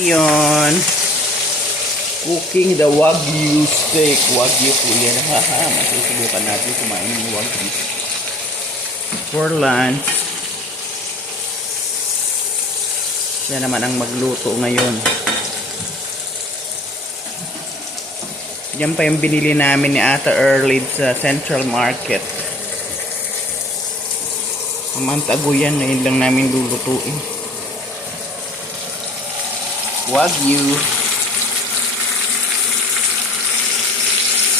Yun. Cooking the Wagyu steak. Wagyu po yan. Haha. Masusubukan natin kumain ng Wagyu. For lunch. Siya naman ang magluto ngayon. Yan pa yung binili namin ni Ata Erlid sa Central Market. Mamantago yan. Ngayon lang namin lulutuin. Wagyu.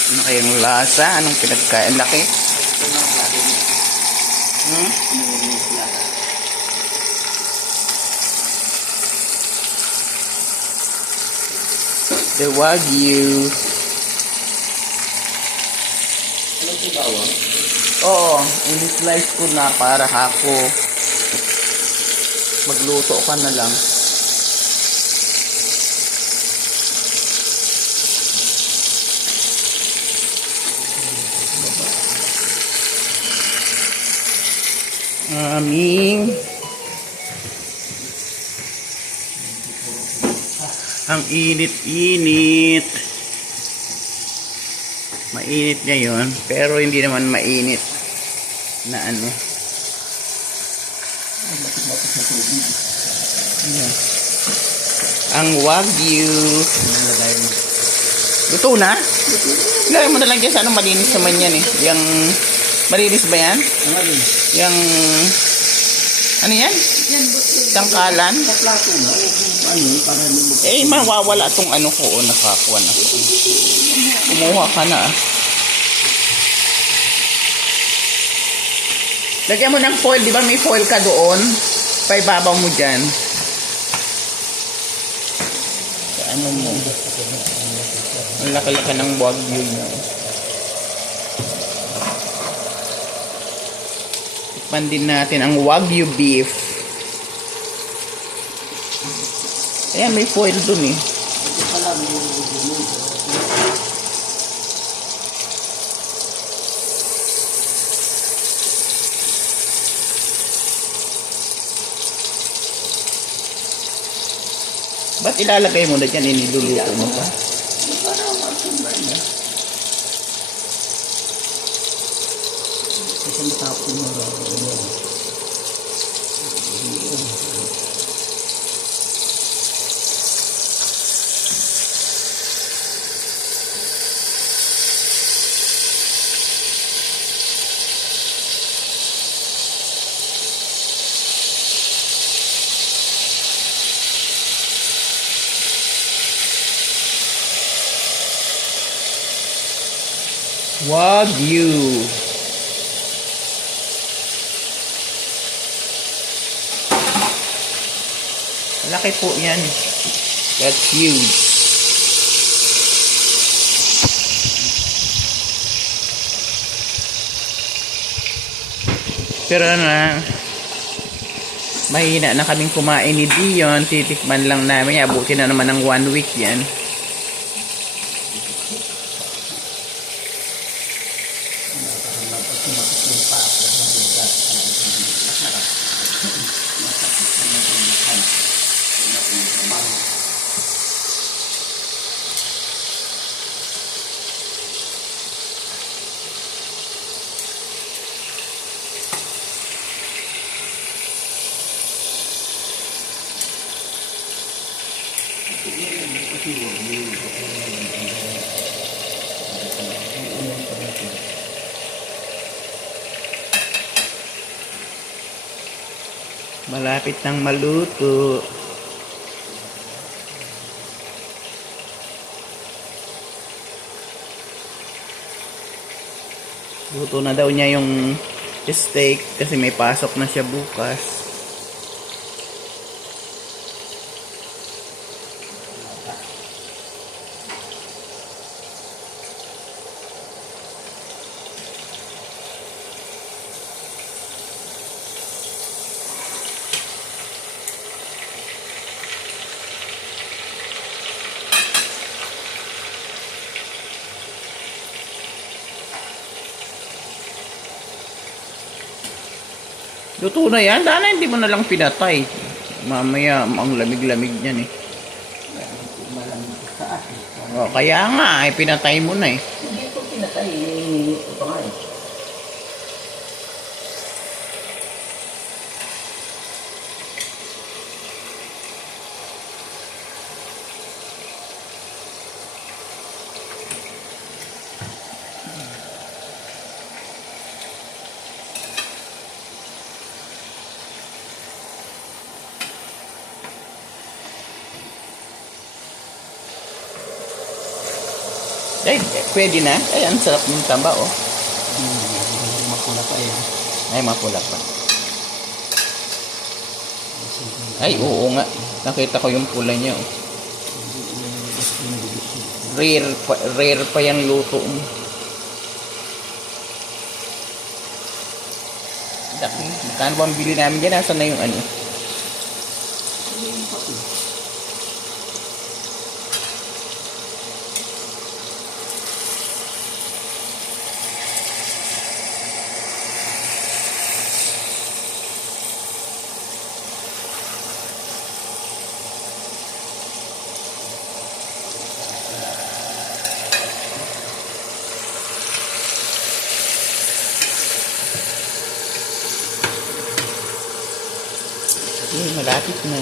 Ano kayang lasa? Anong pinagkain? Laki? The Wagyu. Ano po bawang? Oo, in-slice ko na para ako magluto ka na lang. Ang init-init. Mainit ngayon, pero hindi naman mainit na ano. Ayan. Ang Wagyu. Luto na? Lagay mo na lang dyan sa ano, malinis naman yan eh. Yung, malinis ba yan? Yung, ano yan? Tangkalan? Eh, mawawala tong ano ko. O, nakakuha na ko. Kumuha ka na ah. Lagyan mo ng foil. Di ba may foil ka doon? Paibabaw mo dyan. Sa ano mo? Ang laki-laki ng Wagyu niya. Tikman din natin ang Wagyu beef. Ayan, may foil dun eh. Ba't ilalagay mo na dyan? Iniluluto mo pa? Wagyu. Malaki po yan. That's huge. Pero na mahina na kaming kumain ni Dion. Titikman lang namin. Abutin na naman ng 1 week yan. Malapit nang maluto. Luto na daw niya yung steak kasi may pasok na siya bukas. Luto na yan. Dana hindi mo na lang pinatay. Mamaya ang lamig-lamig niyan eh. malamig sa akin. Oh, kaya nga, pinatay mo na eh. Hindi ko pinatay. Ito pa nga eh. Ay, pwede na. Ay, ang sarap ng tamba, oh. Makula pa yan. Ay, mapula pa. Ay, oo nga. Nakita ko yung pula niya, oh. Rare pa yung luto mo. Daki, magkano ba ang bili namin dyan? Nasaan na yung ano? Malapit na.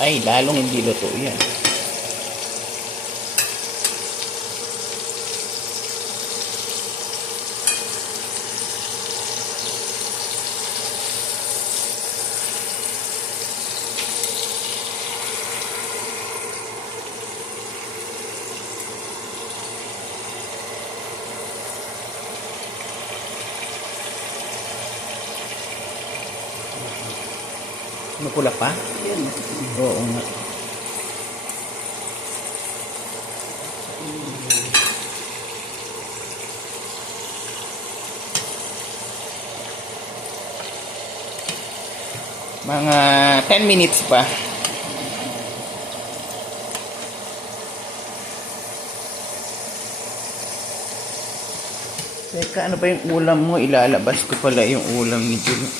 Ay, lalong hindi luto yan. Mapula pa? Yan. Oo nga. Mga 10 minutes pa. Teka, ano ba yung ulam mo? Ilalabas ko pala yung ulam ni Julie.